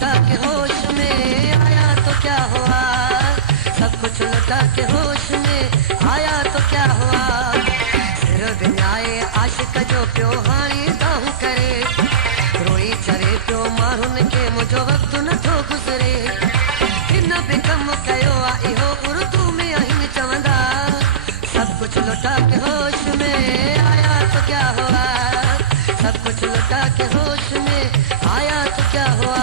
लौटा के होश में आया तो क्या हुआ, सब कुछ लौटा के होश में आया तो क्या हुआ। सिर विञाए आशिक जो पियो हाणे दाहूं करे, रोई चरे पियो माण्हुनि खे मुंहिंजो वक़्तु नथो गुज़रे। हिन बि कमु कयो आहे इहो उर्दू में आहिनि चवंदा, सब कुछ लौटा के होश में आया तो क्या हुआ, सब कुछ लौटा के होश में आया तो क्या हुआ।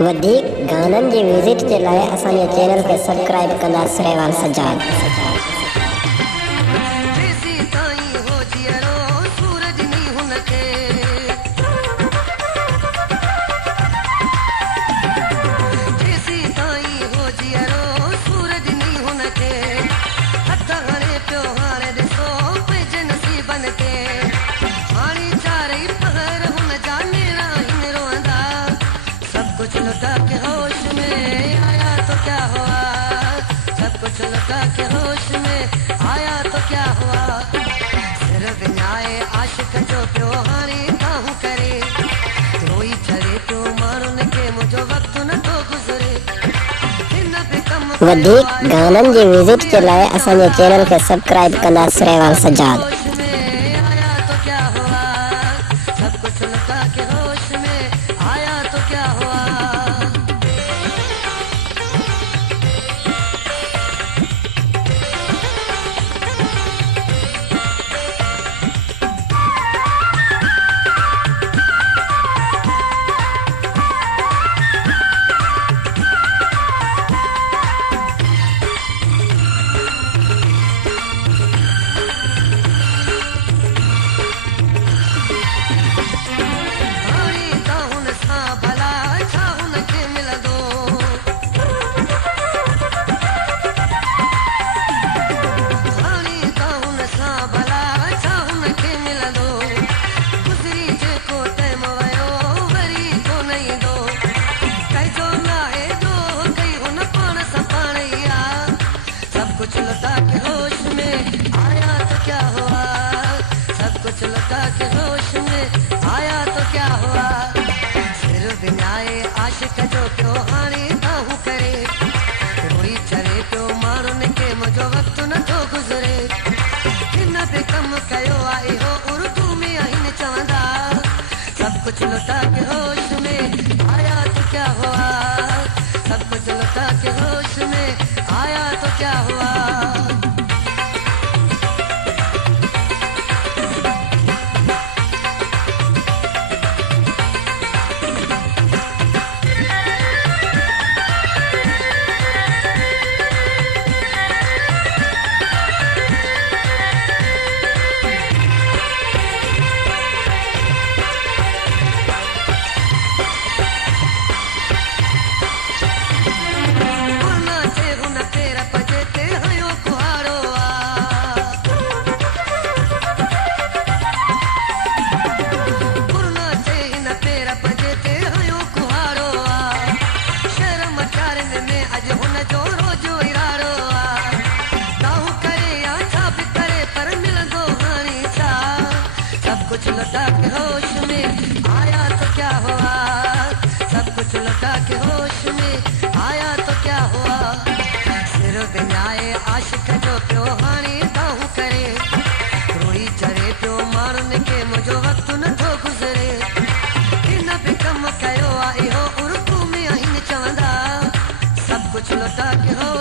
वधीक गाननि जी विज़िट जे लाइ असांजे चैनल खे सब्सक्राइब कंदा सरेवाल सजाद। कुछ लौटा के होश में आया तो क्या हुआ, सब कुछ लौटा के होश में आया तो क्या हुआ। सिर विञाए आशिक जो पियो हाणे दाहूं करे, रोई चरे पियो माण्हुनि खे मुंहिंजो वक़्तु नथो गुज़रे। हिन बि कमु वधीक गाननि जी विज़िट जे लाइ असांजे चैनल खे सब्सक्राइब कंदा सरेवाल सजाद। सब कुछ लौटा के होश में आया तो क्या हुआ। कुछ लौटा के होश में आया तो क्या हुआ, सब कुछ लौटा के होश में आया तो क्या हुआ। सिर विञाए आशिक जो पियो हाणे दाहूं करे, रोई चरे पियो माण्हुनि खे मुंहिंजो वक़्तु नथो गुज़रे। हिन बि कमु कयो आहे इहो उर्दू में आहिनि चवंदा, सब कुछ लौटा के होश में आया तो क्या हुआ, सब कुछ लौटा के होश में आया तो क्या हुआ। कुछ लौटा के होश में आया तो क्या हुआ, सब कुछ लौटा के होश में आया तो क्या हुआ। सिर विञाए आशिक जो पियो हाणे दाहूं करे, रोई चरे पियो माण्हुनि खे मुंहिंजो वक़्तु नथो गुज़रे। हिन बि कमु कयो आहे इहो उर्दू में आहिनि चवंदा, सब कुछ लौटा के हो